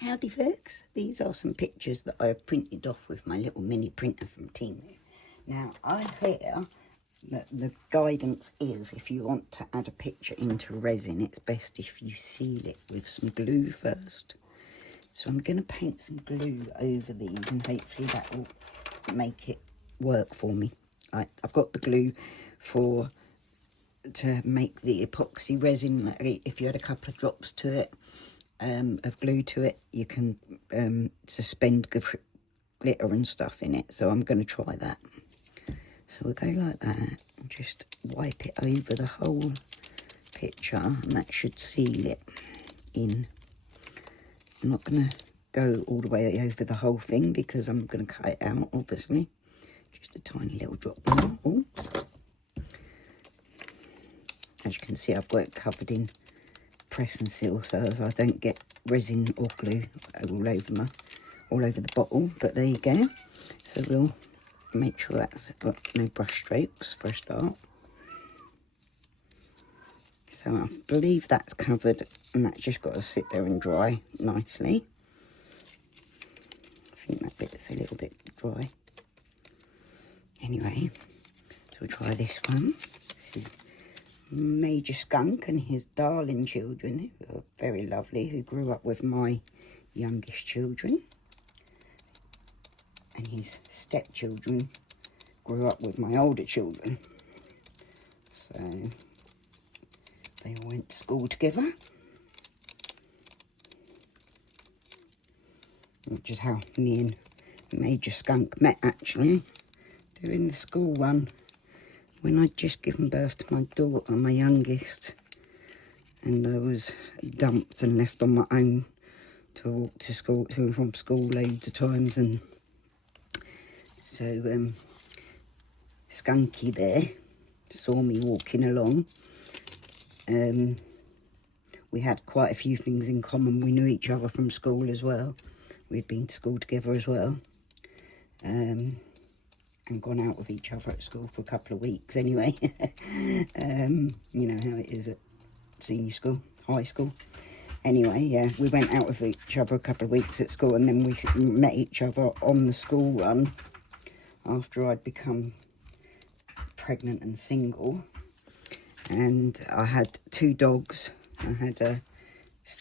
Howdy folks, these are some pictures that I have printed off with my little mini printer from Temu. Now I hear that the guidance is if you want to add a picture into resin, it's best if you seal it with some glue first. So I'm going to paint some glue over these and hopefully that will make it work for me. I've got the glue to make the epoxy resin. If you add a couple of drops to it, of glue to it, you can suspend glitter and stuff in it. So I'm going to try that. So we'll go like that and just wipe it over the whole picture, and that should seal it in. I'm not going to go all the way over the whole thing because I'm going to cut it out, obviously. Just a tiny little drop. Oops. As you can see, I've got it covered in press and seal so as I don't get resin or glue all over the bottle. But there you go. So we'll make sure that's got no brush strokes for a start. So I believe that's covered, and that's just got to sit there and dry nicely. I think that bit's a little bit dry. Anyway, so we'll try this one. This is Major Skunk and his darling children, who are very lovely, who grew up with my youngest children. And his stepchildren grew up with my older children. So they all went to school together. Which is how me and Major Skunk met, actually, doing the school run when I'd just given birth to my daughter, my youngest, and I was dumped and left on my own to walk to school, to and from school loads of times. And so Skunky there saw me walking along. We had quite a few things in common. We knew each other from school as well. We'd been to school together as well. And gone out with each other at school for a couple of weeks anyway. You know how it is at senior school, high school. Anyway, yeah, we went out with each other a couple of weeks at school, and then we met each other on the school run after I'd become pregnant and single. And I had 2 dogs. I had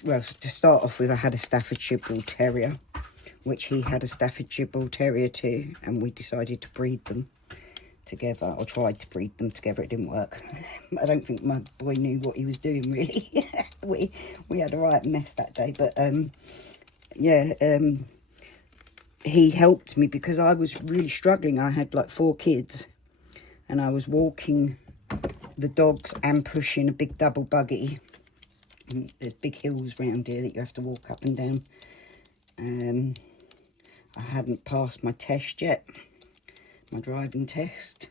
well, to start off with, I had a Staffordshire Bull Terrier, which he had a Staffordshire Bull Terrier too, and we decided to breed them together, or tried to breed them together. It didn't work. I don't think my boy knew what he was doing, really. we had a right mess that day, but yeah, he helped me because I was really struggling. I had like 4 kids, and I was walking the dogs and pushing a big double buggy. And there's big hills round here that you have to walk up and down. I hadn't passed my test yet, my driving test,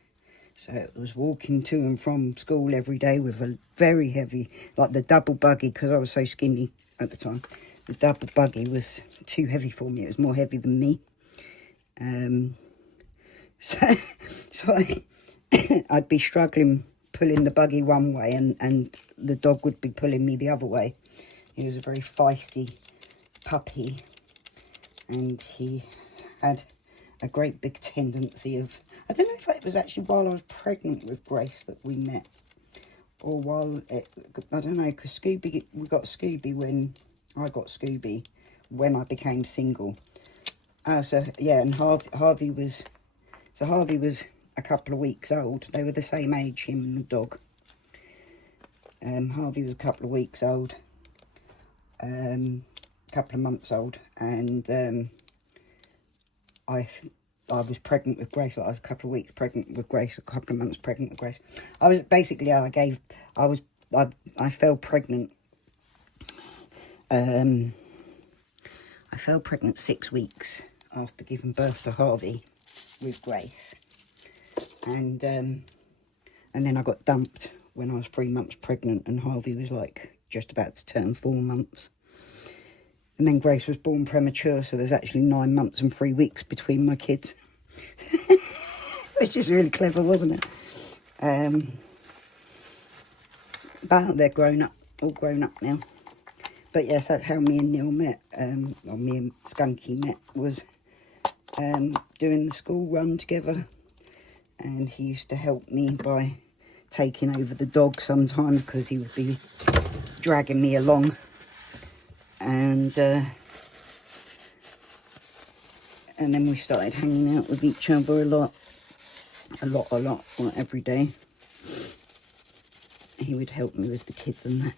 so it was walking to and from school every day with a very heavy, like the double buggy, because I was so skinny at the time. The double buggy was too heavy for me. It was more heavy than me. So I'd be struggling pulling the buggy one way, and the dog would be pulling me the other way. He was a very feisty puppy, and he had a great big tendency of, I don't know if it was actually while I was pregnant with Grace that we met, or while I don't know, because we got Scooby when I got Scooby, when I became single. So yeah, and Harvey was a couple of weeks old. They were the same age, him and the dog. Harvey was a couple of weeks old, couple of months old, and I was pregnant with Grace. I was a couple of weeks pregnant with Grace, a couple of months pregnant with Grace. I was basically, I fell pregnant. I fell pregnant 6 weeks after giving birth to Harvey with Grace, and then I got dumped when I was 3 months pregnant, and Harvey was like just about to turn 4 months. And then Grace was born premature, so there's actually 9 months and 3 weeks between my kids. Which is really clever, wasn't it? But they're grown up, all grown up now. But yes, that's how me and Neil met, or me and Skunky met, was doing the school run together. And he used to help me by taking over the dog sometimes, because he would be dragging me along. And then we started hanging out with each other a lot, like every day. He would help me with the kids and that.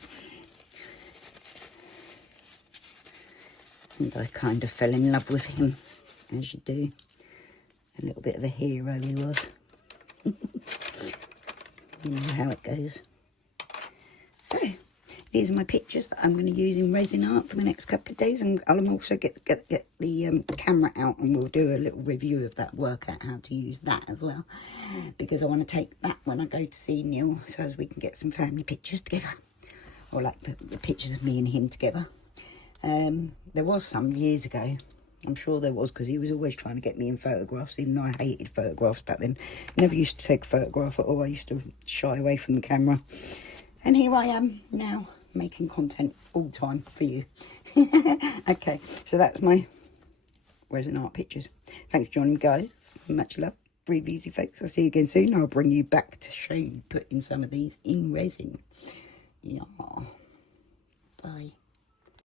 And I kind of fell in love with him, as you do. A little bit of a hero he was. You know how it goes. So, these are my pictures that I'm going to use in resin art for the next couple of days. And I'll also get the camera out, and we'll do a little review of that, work out how to use that as well. Because I want to take that when I go to see Neil, so as we can get some family pictures together. Or like the pictures of me and him together. There was some years ago. I'm sure there was, because he was always trying to get me in photographs, even though I hated photographs back then. Never used to take a photograph at all. I used to shy away from the camera. And here I am now, making content all the time for you. Okay, so that's my resin art pictures. Thanks for joining me, guys. Much love. Breathe easy, folks. I'll see you again soon. I'll bring you back to show you putting some of these in resin. Yeah. Bye.